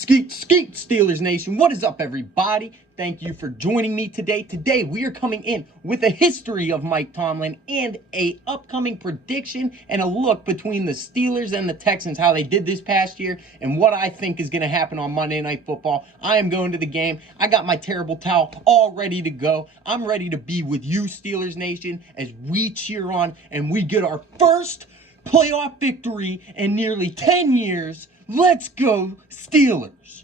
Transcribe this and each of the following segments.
Skeet, skeet, Steelers Nation. What is up, everybody? Thank you for joining me today. Today, we are coming in with a history of Mike Tomlin and a upcoming prediction and a look between the Steelers and the Texans, how they did this past year, and what I think is going to happen on Monday Night Football. I am going to the game. I got my terrible towel all ready to go. I'm ready to be with you, Steelers Nation, as we cheer on and we get our first playoff victory in nearly 10 years. Let's go, Steelers.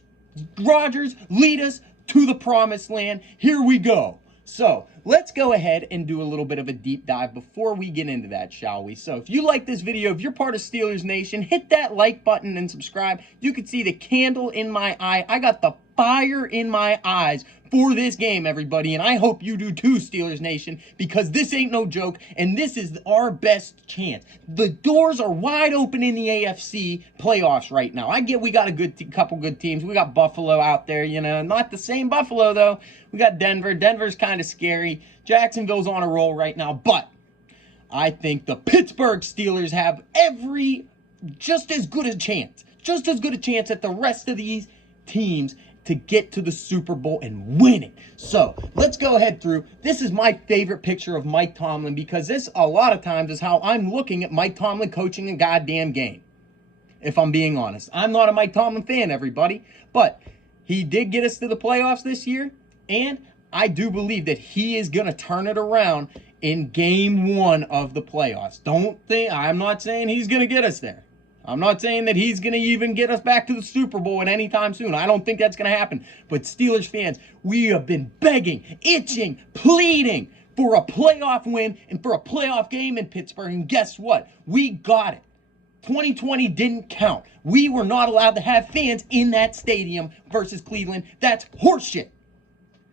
Rodgers, lead us to the promised land. Here we go. So let's go ahead and do a little bit of a deep dive before we get into that, shall we? So if you like this video, if you're part of Steelers Nation, hit that like button and subscribe. You can see the candle in my eye. I got the fire in my eyes for this game, everybody, and I hope you do too, Steelers Nation, because this ain't no joke, and this is our best chance. The doors are wide open in the AFC playoffs right now. I get we got a couple good teams. We got Buffalo out there, you know, not the same Buffalo, though. We got Denver. Denver's kind of scary. Jacksonville's on a roll right now, but I think the Pittsburgh Steelers have just as good a chance at the rest of these teams to get to the Super Bowl and win it. So let's go ahead through. This is my favorite picture of Mike Tomlin because this a lot of times is how I'm looking at Mike Tomlin coaching a goddamn game. If I'm being honest, I'm not a Mike Tomlin fan, everybody, but he did get us to the playoffs this year, and I do believe that he is going to turn it around in game one of the playoffs. I'm not saying he's going to get us there. I'm not saying that he's going to even get us back to the Super Bowl at any time soon. I don't think that's going to happen. But Steelers fans, we have been begging, itching, pleading for a playoff win and for a playoff game in Pittsburgh. And guess what? We got it. 2020 didn't count. We were not allowed to have fans in that stadium versus Cleveland. That's horseshit.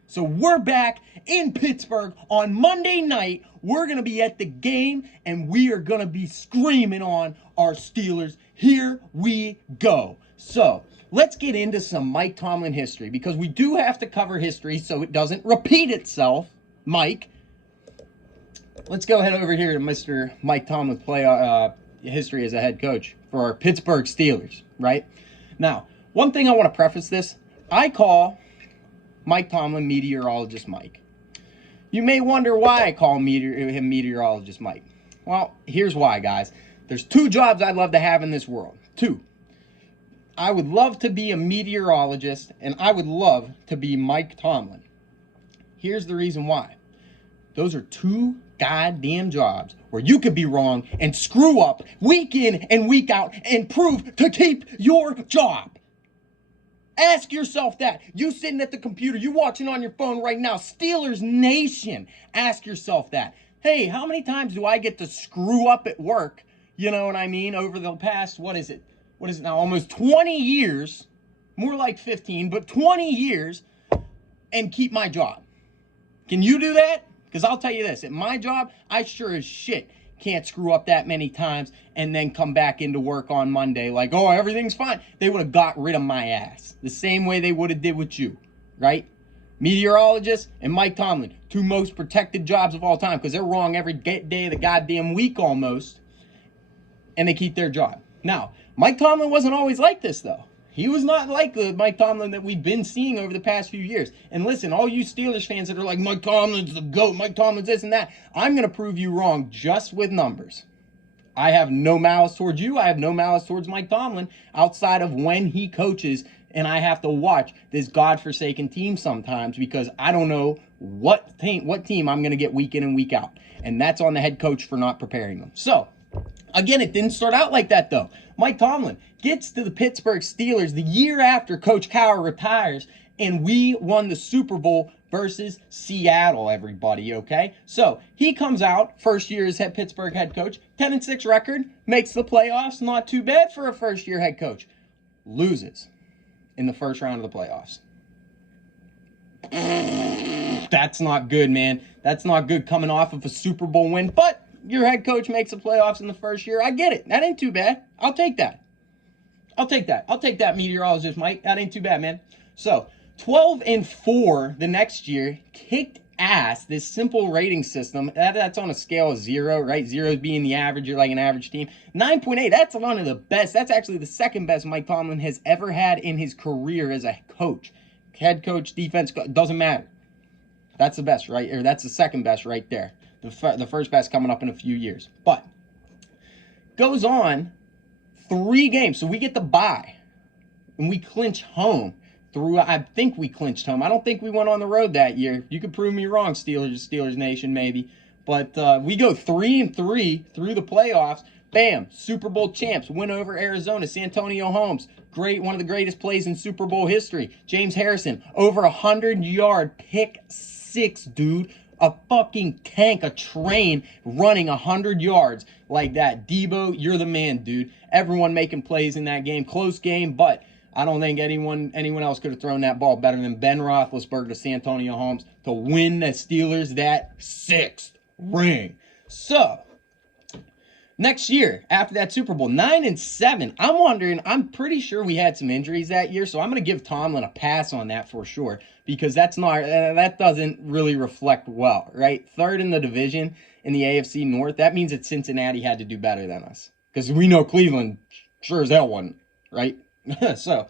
So we're back in Pittsburgh on Monday night. We're going to be at the game, and we are going to be screaming on our Steelers. Here we go. So let's get into some Mike Tomlin history, because we do have to cover history so it doesn't repeat itself. Mike, let's go ahead over here to Mr. Mike Tomlin's history as a head coach for our Pittsburgh Steelers, right? Now, one thing I want to preface this. I call Mike Tomlin Meteorologist Mike. You may wonder why I call him Meteorologist Mike. Well, here's why, guys. There's two jobs I'd love to have in this world. Two. I would love to be a meteorologist, and I would love to be Mike Tomlin. Here's the reason why. Those are two goddamn jobs where you could be wrong and screw up week in and week out and prove to keep your job. Ask yourself that. You sitting at the computer, you watching on your phone right now, Steelers Nation, ask yourself that. Hey, how many times do I get to screw up at work, you know what I mean, over the past, what is it now, almost 20 years, more like 15, but 20 years, and keep my job? Can you do that? Because I'll tell you this, at my job, I sure as shit can't screw up that many times and then come back into work on Monday like, oh, everything's fine. They would have got rid of my ass the same way they would have did with you, right? Meteorologist and Mike Tomlin, two most protected jobs of all time, because they're wrong every day of the goddamn week almost, and they keep their job. Now, Mike Tomlin wasn't always like this, though. He was not like the Mike Tomlin that we've been seeing over the past few years. And listen, all you Steelers fans that are like, Mike Tomlin's the GOAT, Mike Tomlin's this and that, I'm going to prove you wrong just with numbers. I have no malice towards you. I have no malice towards Mike Tomlin outside of when he coaches, and I have to watch this godforsaken team sometimes because I don't know what team I'm going to get week in and week out. And that's on the head coach for not preparing them. So, again, it didn't start out like that, though. Mike Tomlin gets to the Pittsburgh Steelers the year after Coach Cowher retires, and we won the Super Bowl versus Seattle, everybody, okay? So he comes out, first year as Pittsburgh head coach, 10-6 record, makes the playoffs, not too bad for a first-year head coach. Loses in the first round of the playoffs. That's not good, man. That's not good coming off of a Super Bowl win, but your head coach makes the playoffs in the first year. I get it. That ain't too bad. I'll take that. I'll take that, meteorologist Mike. That ain't too bad, man. So, 12-4 the next year, kicked ass, this simple rating system, that's on a scale of 0, right? 0 being the average, you're like an average team. 9.8, that's one of the best. That's actually the second best Mike Tomlin has ever had in his career as a coach. Head coach, defense, doesn't matter. That's the best, right? Or that's the second best right there. The first best coming up in a few years. But goes on 3 games. So we get the bye. And we clinch home. I think we clinched home. I don't think we went on the road that year. You could prove me wrong, Steelers Nation, maybe. But we go 3-3 through the playoffs. Bam, Super Bowl champs, win over Arizona. Santonio Holmes, one of the greatest plays in Super Bowl history. James Harrison, over 100-yard pick 6, dude. A fucking tank, a train running 100 yards like that. Debo, you're the man, dude. Everyone making plays in that game. Close game, but I don't think anyone else could have thrown that ball better than Ben Roethlisberger to Santonio Holmes to win the Steelers that 6th ring. So, next year, after that Super Bowl, 9-7. I'm pretty sure we had some injuries that year, so I'm going to give Tomlin a pass on that for sure, because that doesn't really reflect well, right? 3rd in the division in the AFC North, that means that Cincinnati had to do better than us, because we know Cleveland sure as hell wasn't, right? So,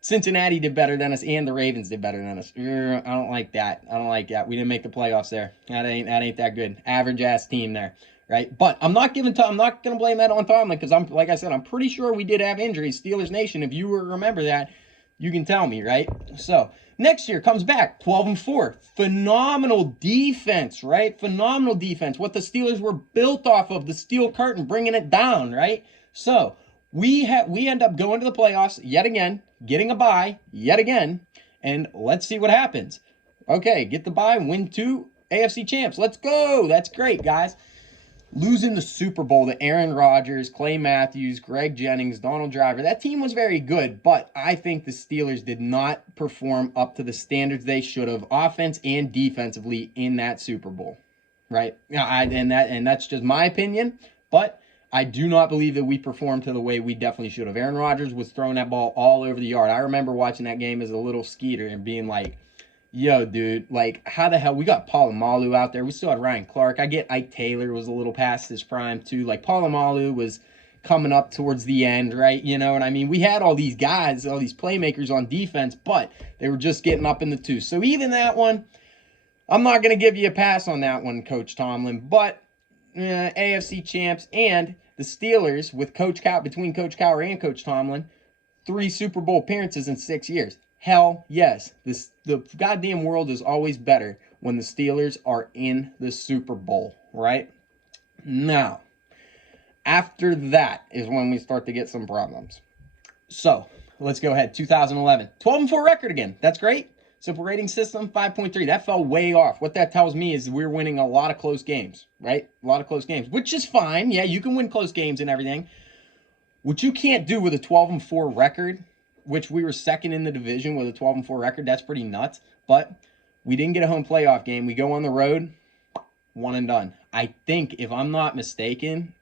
Cincinnati did better than us, and the Ravens did better than us. I don't like that. We didn't make the playoffs there. That ain't that good. Average ass team there, right? But I'm not gonna blame that on Tomlin, because like I said, I'm pretty sure we did have injuries. Steelers Nation, if you remember that, you can tell me, right? So next year comes back 12-4, phenomenal defense, right? Phenomenal defense. What the Steelers were built off of, the steel curtain, bringing it down, right? So we end up going to the playoffs yet again, getting a bye yet again, and let's see what happens. Okay, get the bye, win 2 AFC champs. Let's go. That's great, guys. Losing the Super Bowl to Aaron Rodgers, Clay Matthews, Greg Jennings, Donald Driver. That team was very good, but I think the Steelers did not perform up to the standards they should have, offense and defensively, in that Super Bowl, right? And that's just my opinion, but I do not believe that we performed to the way we definitely should have. Aaron Rodgers was throwing that ball all over the yard. I remember watching that game as a little skeeter and being like, yo, dude, like, how the hell? We got Polamalu out there. We still had Ryan Clark. I get Ike Taylor was a little past his prime, too. Like, Polamalu was coming up towards the end, right? You know what I mean? We had all these guys, all these playmakers on defense, but they were just getting up in the 2. So even that one, I'm not going to give you a pass on that one, Coach Tomlin. But AFC champs and the Steelers, with between Coach Cowher and Coach Tomlin, 3 Super Bowl appearances in 6 years. Hell yes. The goddamn world is always better when the Steelers are in the Super Bowl, right? Now, after that is when we start to get some problems. So, let's go ahead. 2011. 12-4 record again. That's great. Simple rating system, 5.3. That fell way off. What that tells me is we're winning a lot of close games, right? A lot of close games, which is fine. Yeah, you can win close games and everything. What you can't do with a 12-4 record, which we were second in the division with a 12-4 record, that's pretty nuts. But we didn't get a home playoff game. We go on the road, 1 and done. I think, if I'm not mistaken,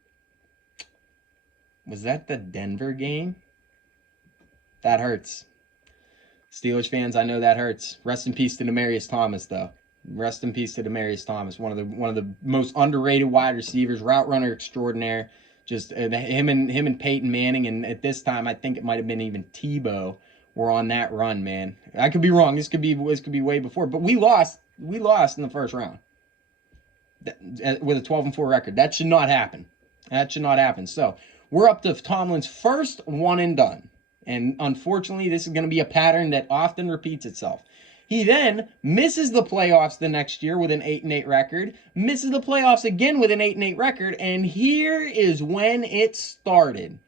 was that the Denver game? That hurts. Steelers fans, I know that hurts. Rest in peace to Demaryius Thomas, though. Rest in peace to Demaryius Thomas, one of the most underrated wide receivers, route runner extraordinaire. Just him and Peyton Manning, and at this time, I think it might have been even Tebow, were on that run, man. I could be wrong. This could be way before, but we lost in the first round with a 12-4 record. That should not happen. So we're up to Tomlin's first 1 and done. And unfortunately, this is going to be a pattern that often repeats itself. He then misses the playoffs the next year with an 8-8 record, misses the playoffs again with an 8-8 record, and here is when it started.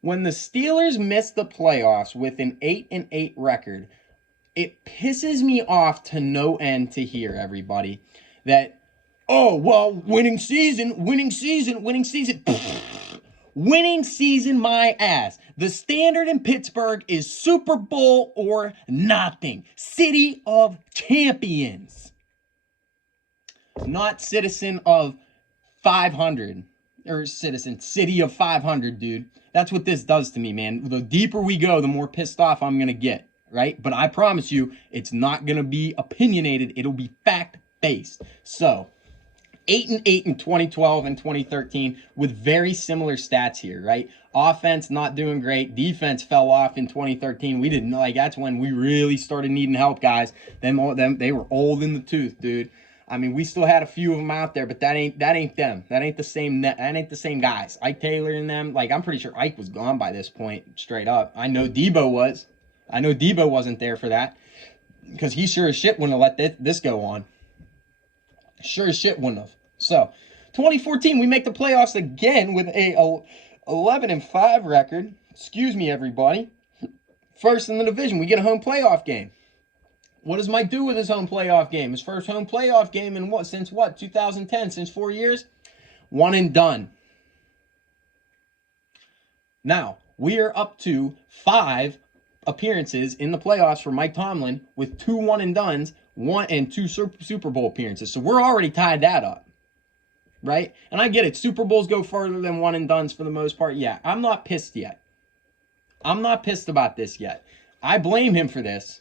When the Steelers missed the playoffs with an 8-8 record, it pisses me off to no end to hear, everybody, that, oh, well, winning season. Winning season, my ass. The standard in Pittsburgh is Super Bowl or nothing. City of champions. Not citizen of 500. Or city of 500, dude. That's what this does to me, man. The deeper we go, the more pissed off I'm going to get. right? But I promise you, it's not going to be opinionated. It'll be fact-based. So 8-8 in 2012 and 2013 with very similar stats here, right? Offense not doing great. Defense fell off in 2013. We didn't like, that's when we really started needing help, guys. Them they were old in the tooth, dude. I mean, we still had a few of them out there, but that ain't them. That ain't the same guys. Ike Taylor and them, like, I'm pretty sure Ike was gone by this point, straight up. I know Debo was. I know Debo wasn't there for that, because he sure as shit wouldn't have let this go on. Sure as shit wouldn't have. So, 2014, we make the playoffs again with a 11-5 record. Excuse me, everybody. First in the division, we get a home playoff game. What does Mike do with his home playoff game? His first home playoff game in what? Since what? 2010, since 4 years? One and done. Now, we are up to 5 appearances in the playoffs for Mike Tomlin with 2 one-and-dones, 1 and 2 Super Bowl appearances. So we're already tied that up, right? And I get it. Super Bowls go further than one-and-dones for the most part. Yeah, I'm not pissed yet. I'm not pissed about this yet. I blame him for this.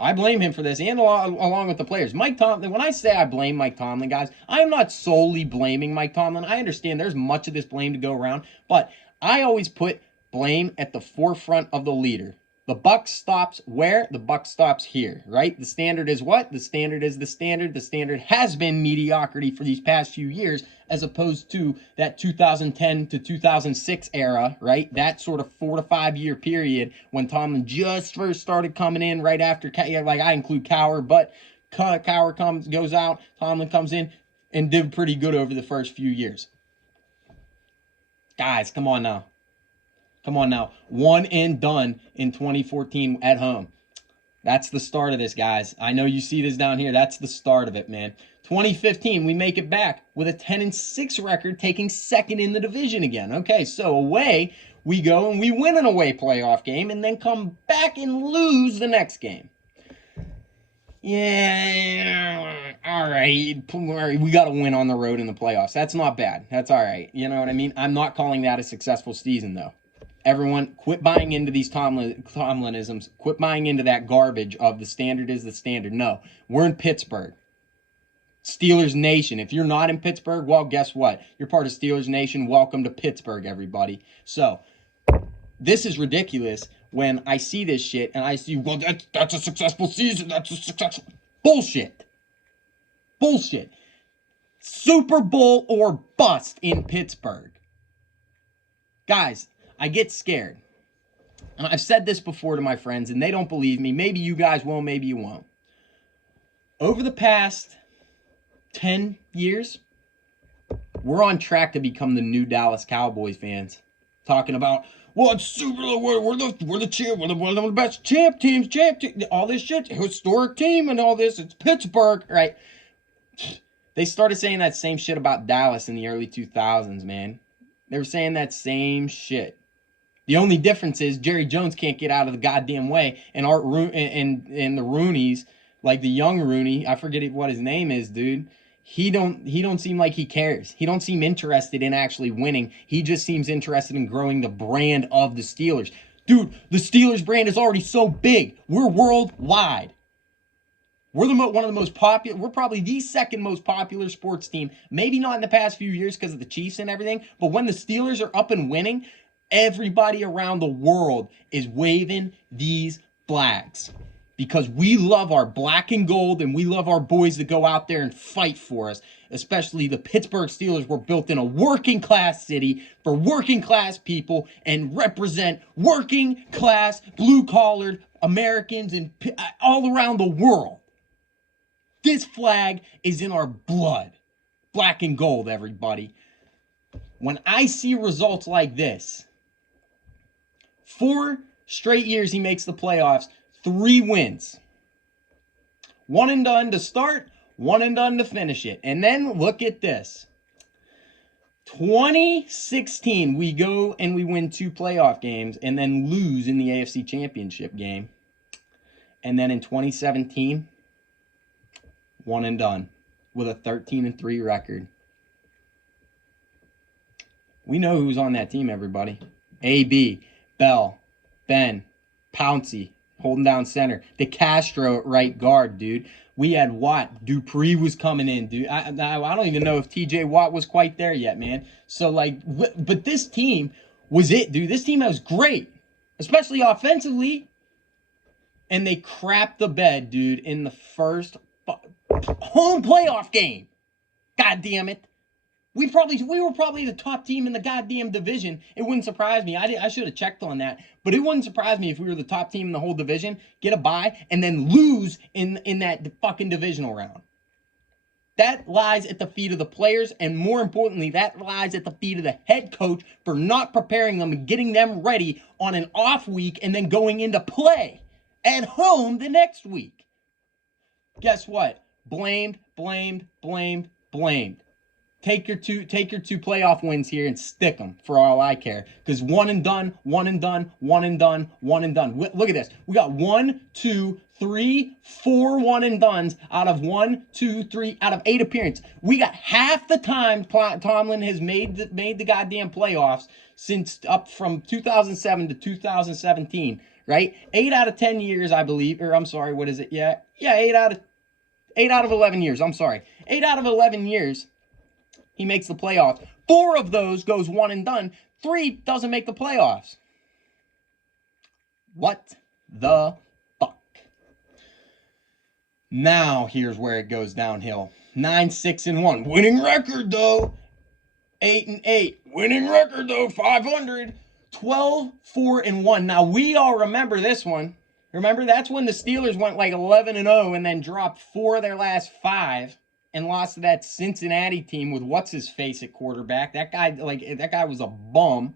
I blame him for this, and along with the players. Mike Tomlin, when I say I blame Mike Tomlin, guys, I am not solely blaming Mike Tomlin. I understand there's much of this blame to go around, but I always put blame at the forefront of the leader. The buck stops where? The buck stops here, right? The standard is what? The standard is the standard. The standard has been mediocrity for these past few years, as opposed to that 2010 to 2006 era, right? That sort of 4 to 5 year period when Tomlin just first started coming in right after, like I include Cowher, but Cowher goes out, Tomlin comes in and did pretty good over the first few years. Guys, come on now. Come on now. One and done in 2014 at home. That's the start of this, guys. I know you see this down here. That's the start of it, man. 2015, we make it back with a 10-6 record, taking second in the division again. Okay, so away we go and we win an away playoff game and then come back and lose the next game. Yeah, all right. We got to win on the road in the playoffs. That's not bad. That's all right. You know what I mean? I'm not calling that a successful season, though. Everyone, quit buying into these Tomlinisms. Quit buying into that garbage of the standard is the standard. No, we're in Pittsburgh. Steelers Nation. If you're not in Pittsburgh, well, guess what? You're part of Steelers Nation. Welcome to Pittsburgh, everybody. So, this is ridiculous when I see this shit and I see, well, that's a successful season. That's a successful... Bullshit. Bullshit. Super Bowl or bust in Pittsburgh. Guys, I get scared. And I've said this before to my friends, and they don't believe me. Maybe you guys will, maybe you won't. Over the past 10 years, we're on track to become the new Dallas Cowboys fans. Talking about, well, it's super, we're the best champ teams, all this shit, historic team and all this. It's Pittsburgh, right? They started saying that same shit about Dallas in the early 2000s, man. They were saying that same shit. The only difference is Jerry Jones can't get out of the goddamn way, and and the Rooneys, like the young Rooney, I forget what his name is, dude. He don't seem like he cares. He don't seem interested in actually winning. He just seems interested in growing the brand of the Steelers. Dude, the Steelers brand is already so big. We're worldwide. We're one of the most popular. We're probably the second most popular sports team. Maybe not in the past few years because of the Chiefs and everything, but when the Steelers are up and winning, everybody around the world is waving these flags because we love our black and gold and we love our boys that go out there and fight for us. Especially the Pittsburgh Steelers were built in a working class city for working class people and represent working class blue collared Americans and all around the world. This flag is in our blood. Black and gold, everybody. When I see results like this, 4 straight years he makes the playoffs, 3 wins. 1 and done to start, 1 and done to finish it. And then look at this. 2016, we go and we win 2 playoff games and then lose in the AFC Championship game. And then in 2017, 1 and done with a 13-3 record. We know who's on that team, everybody. AB, Bell, Ben, Pouncey. holding down center. De Castro at right guard, dude. We had Watt. Dupree was coming in, dude. I don't even know if TJ Watt was quite there yet, man. So, like, but this team was it, dude. This team was great, especially offensively. And they crapped the bed, dude, in the first home playoff game. God damn it. We were probably the top team in the goddamn division. It wouldn't surprise me. I should have checked on that. But it wouldn't surprise me if we were the top team in the whole division, get a bye, and then lose in that fucking divisional round. That lies at the feet of the players, and more importantly, that lies at the feet of the head coach for not preparing them and getting them ready on an off week and then going into play at home the next week. Guess what? Blamed. Take your two playoff wins here and stick them for all I care. Because one and done. Look at this. We got 1, 2, 3, 4 one and dones out of 8 appearances. We got half the time Tomlin has made the goddamn playoffs since up from 2007 to 2017, right? 8 out of 10 years, I believe. Or I'm sorry, what is it? Yeah, 8 out of 11 years. I'm sorry. 8 out of 11 years. He makes the playoffs. 4 of those goes one and done. 3 doesn't make the playoffs. What the fuck? Now here's where it goes downhill. 9-6-1. Winning record though. 8-8. Winning record though. 500. 12-4-1. Now we all remember this one. Remember, that's when the Steelers went like 11-0 and then dropped 4 of their last 5. And lost to that Cincinnati team with what's-his-face at quarterback. That guy was a bum,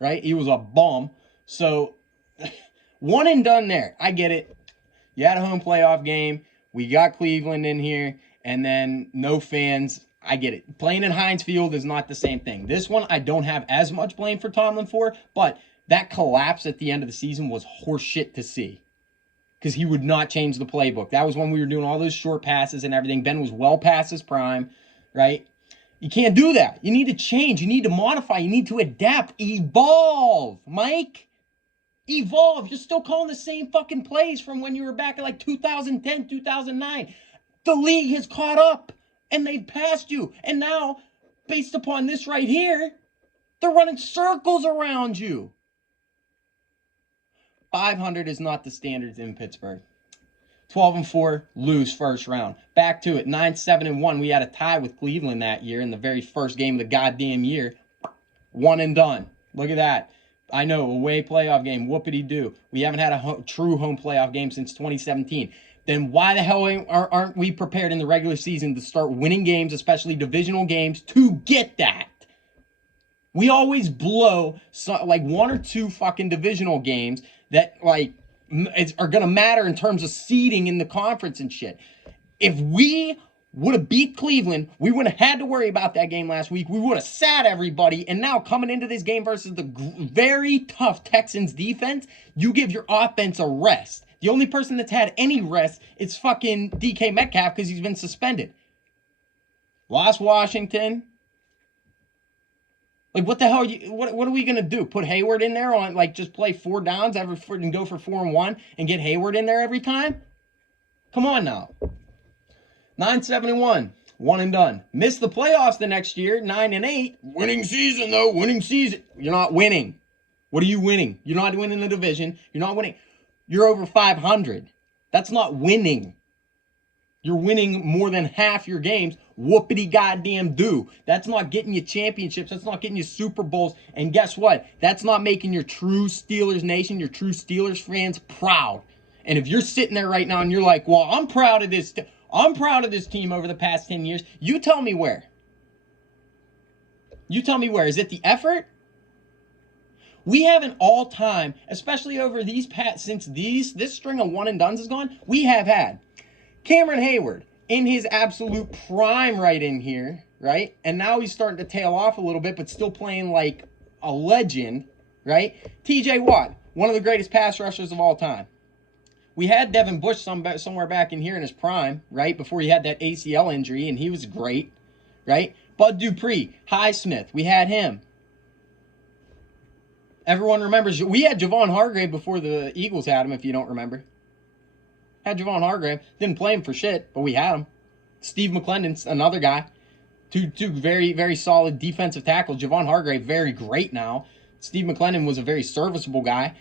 right? He was a bum. So, one and done there. I get it. You had a home playoff game. We got Cleveland in here. And then no fans. I get it. Playing in Heinz Field is not the same thing. This one, I don't have as much blame for Tomlin for. But that collapse at the end of the season was horseshit to see. Because he would not change the playbook. That was when we were doing all those short passes and everything. Ben was well past his prime, right? You can't do that. You need to change. You need to modify. You need to adapt. Evolve, Mike. Evolve. You're still calling the same fucking plays from when you were back in like 2010, 2009. The league has caught up, and they've passed you. And now, based upon this right here, they're running circles around you. 500 is not the standards in Pittsburgh. 12-4, lose first round. Back to it, 9-7-1. We had a tie with Cleveland that year in the very first game of the goddamn year. One and done. Look at that. I know, away playoff game. Whoopity-doo. We haven't had a true home playoff game since 2017. Then why the hell aren't we prepared in the regular season to start winning games, especially divisional games, to get that? We always blow like 1 or 2 fucking divisional games that like are going to matter in terms of seeding in the conference and shit. If we would have beat Cleveland, we wouldn't have had to worry about that game last week. We would have sat everybody. And now coming into this game versus the very tough Texans defense, you give your offense a rest. The only person that's had any rest is fucking DK Metcalf because he's been suspended. Lost Washington. Like, what the hell? What are we going to do? Put Hayward in there on, like, just play 4 downs and go for 4-1 and get Hayward in there every time? Come on now. 9-7-1. One and done. Missed the playoffs the next year. 9-8. Winning season, though. Winning season. You're not winning. What are you winning? You're not winning the division. You're not winning. You're over 500. That's not winning. You're winning more than half your games. Whoopity goddamn do. That's not getting you championships. That's not getting you Super Bowls. And guess what? That's not making your true Steelers nation, your true Steelers fans proud. And if you're sitting there right now and you're like, well, I'm proud of this. I'm proud of this team over the past 10 years. You tell me where. You tell me where. Is it the effort? We have an all-time, especially over these past, since this string of one and dones is gone, we have had Cameron Hayward in his absolute prime right in here, right? And now he's starting to tail off a little bit, but still playing like a legend, right? TJ Watt, one of the greatest pass rushers of all time. We had Devin Bush somewhere back in here in his prime, right? Before he had that ACL injury, and he was great, right? Bud Dupree, Highsmith, we had him. Everyone remembers, we had Javon Hargrave before the Eagles had him, if you don't remember. Had Javon Hargrave. Didn't play him for shit, but we had him. Steve McClendon's another guy. Two very, very solid defensive tackles. Javon Hargrave, very great now. Steve McClendon was a very serviceable guy.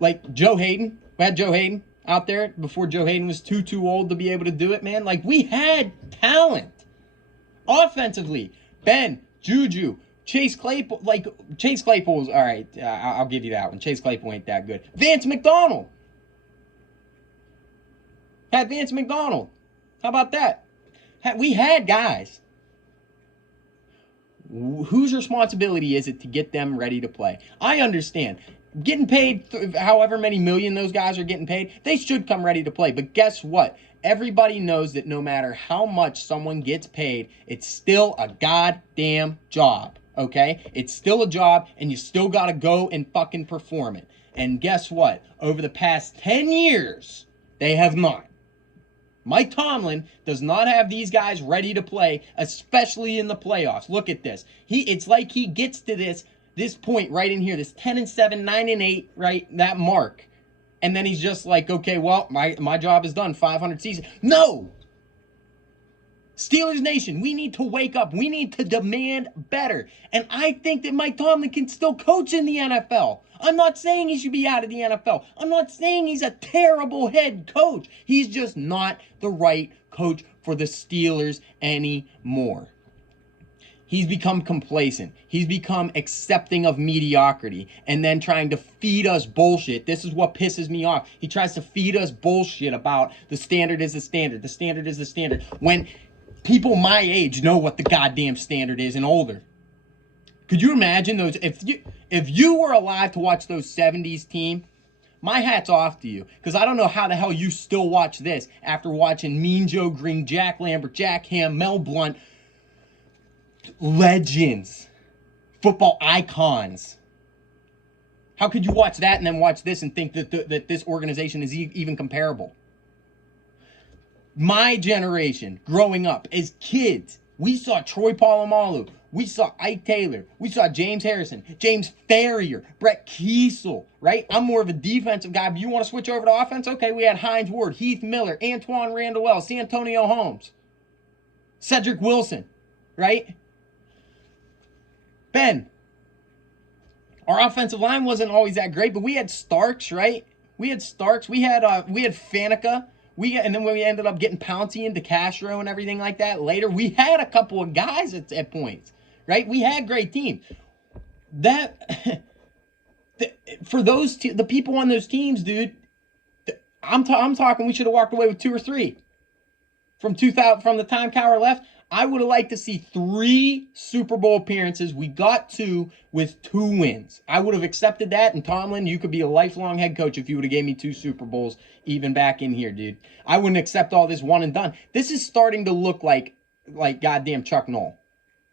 Like Joe Hayden. We had Joe Hayden out there before Joe Hayden was too old to be able to do it, man. Like, we had talent. Offensively. Ben, Juju, Chase Claypool. Like, Chase Claypool's, all right, I'll give you that one. Chase Claypool ain't that good. Vance McDonald. Had Vance McDonald. How about that? We had guys. Whose responsibility is it to get them ready to play? I understand. Getting paid however many million those guys are getting paid, they should come ready to play. But guess what? Everybody knows that no matter how much someone gets paid, it's still a goddamn job, okay? It's still a job, and you still got to go and fucking perform it. And guess what? Over the past 10 years, they have not. Mike Tomlin does not have these guys ready to play, especially in the playoffs. Look at this. It's like he gets to this point right in here, this 10-7, 9-8, right, that mark. And then he's just like, okay, well, my job is done, 500 season. No! Steelers Nation, we need to wake up. We need to demand better. And I think that Mike Tomlin can still coach in the NFL. I'm not saying he should be out of the NFL. I'm not saying he's a terrible head coach. He's just not the right coach for the Steelers anymore. He's become complacent. He's become accepting of mediocrity and then trying to feed us bullshit. This is what pisses me off. He tries to feed us bullshit about the standard is the standard. The standard is the standard. When people my age know what the goddamn standard is and older. Could you imagine those? If you were alive to watch those 70s team, my hat's off to you. Because I don't know how the hell you still watch this after watching Mean Joe Green, Jack Lambert, Jack Ham, Mel Blount. Legends. Football icons. How could you watch that and then watch this and think that this organization is even comparable? My generation, growing up as kids, we saw Troy Polamalu. We saw Ike Taylor. We saw James Harrison, James Farrier, Brett Kiesel, right? I'm more of a defensive guy, but you want to switch over to offense? Okay, we had Hines Ward, Heath Miller, Antoine Randall, Santonio Holmes, Cedric Wilson, right? Ben, our offensive line wasn't always that great, but we had Starks, right? We had Starks. We had Faneca. And then when we ended up getting Pouncey into Castro and everything like that later, we had a couple of guys at points, right? We had great teams. For the people on those teams, dude, I'm talking we should have walked away with 2 or 3 from the time Cowher left. I would have liked to see 3 Super Bowl appearances. We got 2 with 2 wins. I would have accepted that. And Tomlin, you could be a lifelong head coach if you would have gave me 2 Super Bowls even back in here, dude. I wouldn't accept all this one and done. This is starting to look like goddamn Chuck Noll.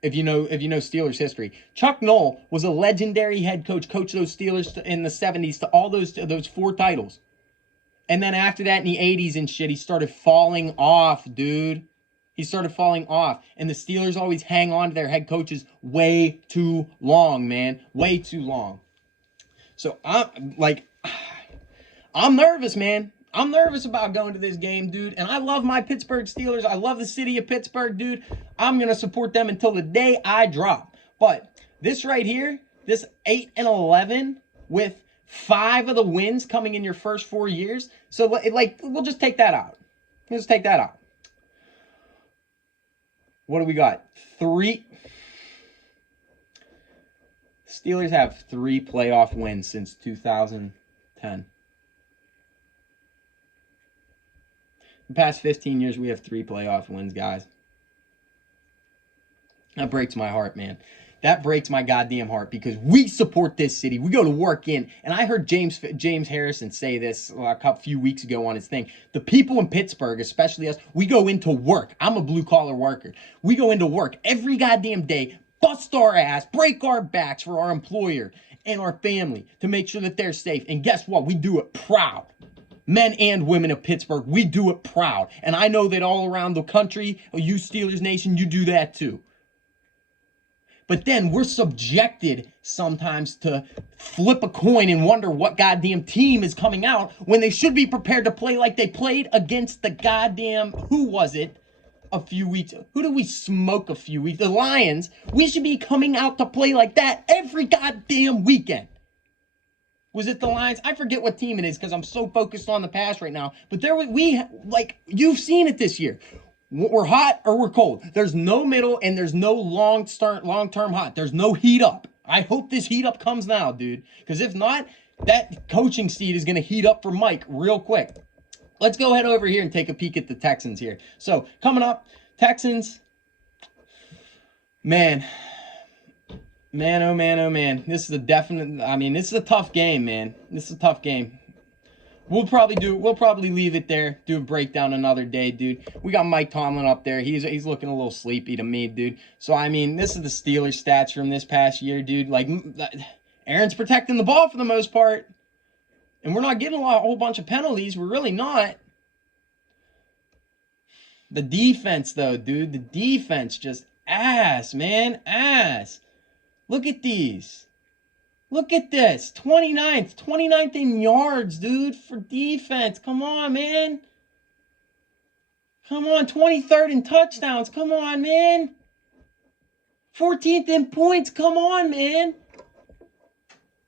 If you know Steelers history. Chuck Noll was a legendary head coach, coached those Steelers in the 70s to all those 4 titles. And then after that in the 80s and shit, he started falling off, dude. He started falling off. And the Steelers always hang on to their head coaches way too long, man. Way too long. So, I'm nervous, man. I'm nervous about going to this game, dude. And I love my Pittsburgh Steelers. I love the city of Pittsburgh, dude. I'm going to support them until the day I drop. But this right here, this 8-11 with 5 of the wins coming in your first 4 years. So, we'll just take that out. Let's take that out. What do we got? 3. Steelers have 3 playoff wins since 2010. The past 15 years, we have 3 playoff wins, guys. That breaks my heart, man. That breaks my goddamn heart because we support this city. We go to work in. And I heard James Harrison say this a few weeks ago on his thing. The people in Pittsburgh, especially us, we go into work. I'm a blue-collar worker. We go into work every goddamn day, bust our ass, break our backs for our employer and our family to make sure that they're safe. And guess what? We do it proud. Men and women of Pittsburgh, we do it proud. And I know that all around the country, you Steelers Nation, you do that too. But then we're subjected sometimes to flip a coin and wonder what goddamn team is coming out when they should be prepared to play like they played against the goddamn, who was it? A few weeks. Who did we smoke a few weeks? The Lions. We should be coming out to play like that every goddamn weekend. Was it the Lions? I forget what team it is because I'm so focused on the past right now. But there we like you've seen it this year. We're hot or we're cold. There's no middle and there's no long-term hot. There's no heat up. I hope this heat up comes now, dude. Because if not, that coaching seat is going to heat up for Mike real quick. Let's go head over here and take a peek at the Texans here. So, coming up, Texans. Man, oh man, oh man. This is a definite, this is a tough game, man. This is a tough game. We'll probably leave it there, do a breakdown another day, dude. We got Mike Tomlin up there. He's looking a little sleepy to me, dude. So, this is the Steelers stats from this past year, dude. Like, Aaron's protecting the ball for the most part. And we're not getting a whole bunch of penalties. We're really not. The defense, though, dude. The defense just ass, man. Ass. Look at these. Look at this. 29th in yards, dude, for defense. Come on, man. Come on. 23rd in touchdowns. Come on, man. 14th in points. Come on, man.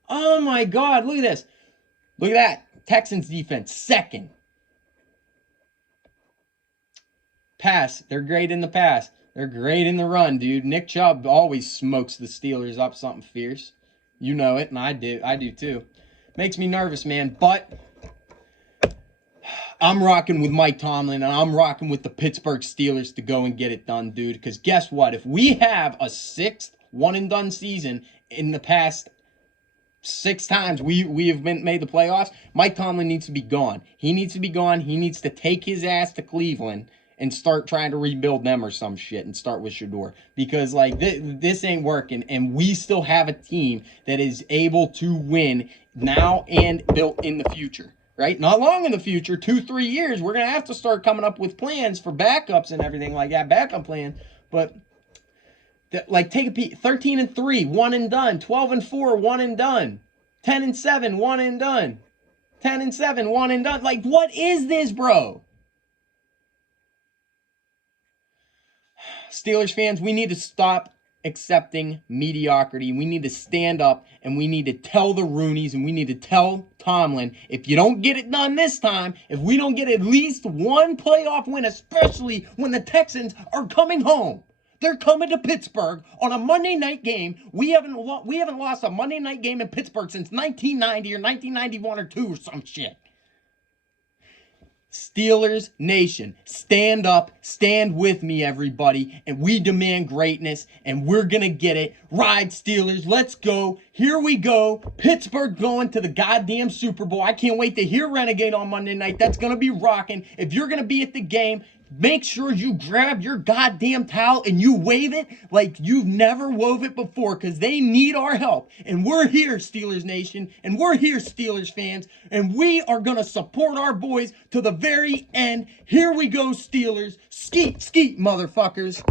Oh, my God. Look at this. Look at that. Texans defense, second. Pass. They're great in the pass. They're great in the run, dude. Nick Chubb always smokes the Steelers up something fierce. You know it, and I do. I do too. Makes me nervous, man. But I'm rocking with Mike Tomlin, and I'm rocking with the Pittsburgh Steelers to go and get it done, dude. Because guess what? If we have a 6th one-and-done season in the past 6 times we have made the playoffs, Mike Tomlin needs to be gone. He needs to be gone. He needs to take his ass to Cleveland and start trying to rebuild them or some shit and start with Shador. Because, like, this ain't working. And we still have a team that is able to win now and built in the future, right? Not long in the future, 2-3 years, we're going to have to start coming up with plans for backups and everything like that, backup plan. But, like, take a peek. 13-3, one and done. 12-4, one and done. 10-7, one and done. 10-7, one and done. Like, what is this, bro? Steelers fans, we need to stop accepting mediocrity. We need to stand up and we need to tell the Rooneys and we need to tell Tomlin, if you don't get it done this time, if we don't get at least one playoff win, especially when the Texans are coming home. They're coming to Pittsburgh on a Monday night game. We haven't lost a Monday night game in Pittsburgh since 1990 or 1991 or 2 or some shit. Steelers Nation, stand up, stand with me, everybody, and we demand greatness, and we're going to get it. Ride Steelers, let's go. Here we go. Pittsburgh going to the goddamn Super Bowl. I can't wait to hear Renegade on Monday night. That's going to be rocking. If you're going to be at the game, make sure you grab your goddamn towel and you wave it like you've never wove it before, because they need our help. And we're here, Steelers Nation, and we're here, Steelers fans, and we are going to support our boys to the very end. Here we go, Steelers. Skeet, skeet, motherfuckers.